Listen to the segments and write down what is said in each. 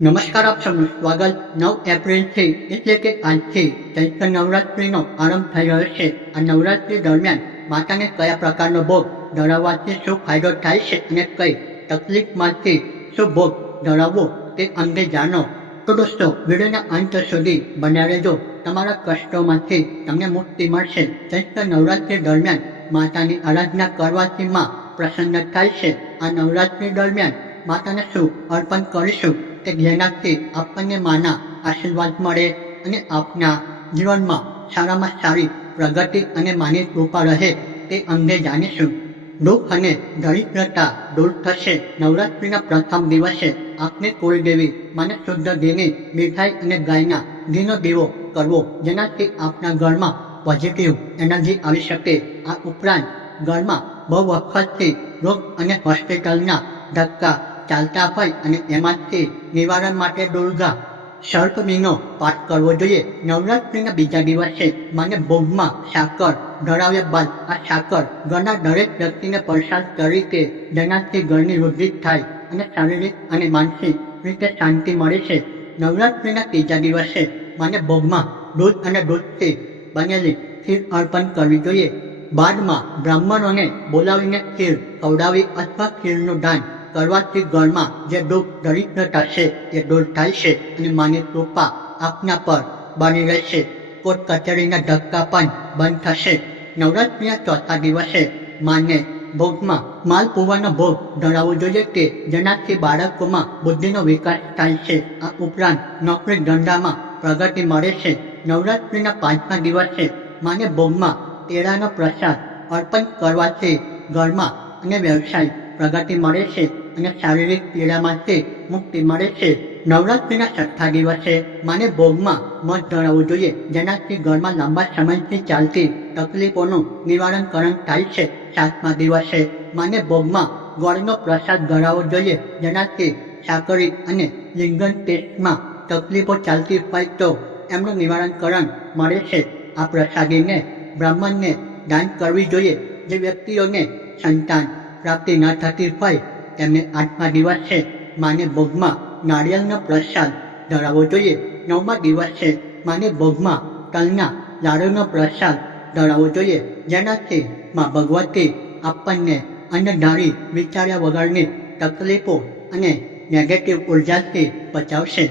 નમસ્કાર, આપ સૌનું સ્વાગત 9 એપ્રિલથી એટલે કે આજથી ચૈત્ર નવરાત્રિનો આરંભ થઈ રહ્યો છે. આ નવરાત્રિ દરમિયાન માતાને કયા પ્રકારનો ભોગ ધરાવવાથી શું ફાયદો થાય છે અને કઈ તકલીફમાંથી શું ભોગ ધરાવવો તે અંગે જાણો. તો દોસ્તો, વિડીયોના અંત સુધી બન્યા રહેજો. તમારા કષ્ટોમાંથી તમને મુક્તિ મળશે. ચૈત્ર નવરાત્રિ દરમિયાન માતાની આરાધના કરવાથી માં પ્રસન્ન થાય છે. આ નવરાત્રિ દરમિયાન માતાને શું અર્પણ કરીશું કે જેનાથી આપણને માના આશીર્વાદ મળે અને આપના જીવનમાં સારામાં સારી પ્રગતિ અને માની કૃપા રહે તે અંગે જાણીશું. દુઃખ અને દરિદ્રતા દૂર થશે. નવરાત્રિના પ્રથમ દિવસે આપને કુળદેવી માને શુદ્ધ ઘીની મીઠાઈ અને ગાયના ઘીનો દીવો કરવો, જેનાથી આપના ઘરમાં પોઝિટિવ એનર્જી આવી શકે. આ ઉપરાંત ઘરમાં બહુ વખતથી રોગ અને હોસ્પિટલના ધક્કા ચાલતા હોય અને એમાંથી નિવારણ માટે દુર્ગા સર્પમીનો પાઠ કરવો જોઈએ. નવરાત્રિના બીજા દિવસે માને ભોગમાં સાકર ધરાવ્યા બાદ આ સાકર ઘરના દરેક વ્યક્તિને પ્રસાદ તરીકે, જેનાથી ઘરની વૃદ્ધિ થાય અને શારીરિક અને માનસિક રીતે શાંતિ મળે છે. નવરાત્રિના ત્રીજા દિવસે માને ભોગમાં દૂધ અને દૂધથી બનેલી ખીર અર્પણ કરવી જોઈએ. બાદમાં બ્રાહ્મણોને બોલાવીને ખીર ખવડાવી અથવા ખીરનું દાન કરવાથી ઘરમાં જે દુઃખ દરિદ્રતા છે એ દૂર થાય છે અને માની કૃપા આપના પર બની રહેશે. કોર્ટ કચેરીના ધક્કા પણ બંધ થશે. નવરાત્રિના ચોથા દિવસે માને ભોગમાં માલપુવાનો ભોગ ધરાવવો જોઈએ કે જેનાથી બાળકોમાં બુદ્ધિનો વિકાસ થાય છે. આ ઉપરાંત નોકરી ધંધામાં પ્રગતિ મળે છે. નવરાત્રિના પાંચમા દિવસે માને ભોગમાં કેળાનો પ્રસાદ અર્પણ કરવાથી ઘરમાં અને વ્યવસાય પ્રગતિ મળે છે અને શારીરિક પીડામાંથી મુક્તિ મળે છે. નવરાત્રિના છઠ્ઠા દિવસે માને ભોગમાં મધ ધરાવવું જોઈએ, જેનાથી ઘરમાં લાંબા સમયથી ચાલતી તકલીફોનું નિવારણ થાય છે. સાતમા દિવસે માને ભોગમાં ગોળનો પ્રસાદ ધરાવવો જોઈએ, જેનાથી સાકરી અને લિંગન ટેસ્ટમાં તકલીફો ચાલતી હોય તો એમનું નિવારણ મળે છે. આ પ્રસાદીને બ્રાહ્મણને દાન કરવી જોઈએ. જે વ્યક્તિઓને સંતાન પ્રાપ્તિ ન થતી હોય તેમને આઠમા દિવસે માને ભોગમાં નારિયેળનો પ્રસાદ ધરાવવો જોઈએ. નવમા દિવસે માને ભોગમાં તલના લાડુનો પ્રસાદ ધરાવવો જોઈએ, જેનાથી માં ભગવતી આપણને અન્નધારી વિચાર્યા વગરની તકલીફો અને નેગેટિવ ઉર્જાથી બચાવશે.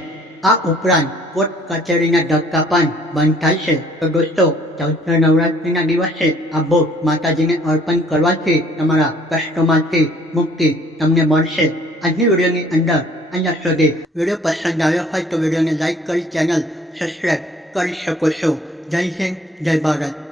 આ ઉપરાંત કોર્ટ કચેરીના ધક્કા પણ બંધ થાય છે. તો દોસ્તો, ચૈત્ર નવરાત્રિના દિવસે આ ભોગ માતાજીને અર્પણ કરવાથી તમારા કષ્ટોમાંથી મુક્તિ તમને મળશે. આજની વિડીયોની અંદર અહીંયા સુધી. વિડીયો પસંદ આવ્યો હોય તો વિડીયોને લાઈક કરી ચેનલ સબસ્ક્રાઈબ કરી શકો છો. જય હિન્દ, જય ભારત.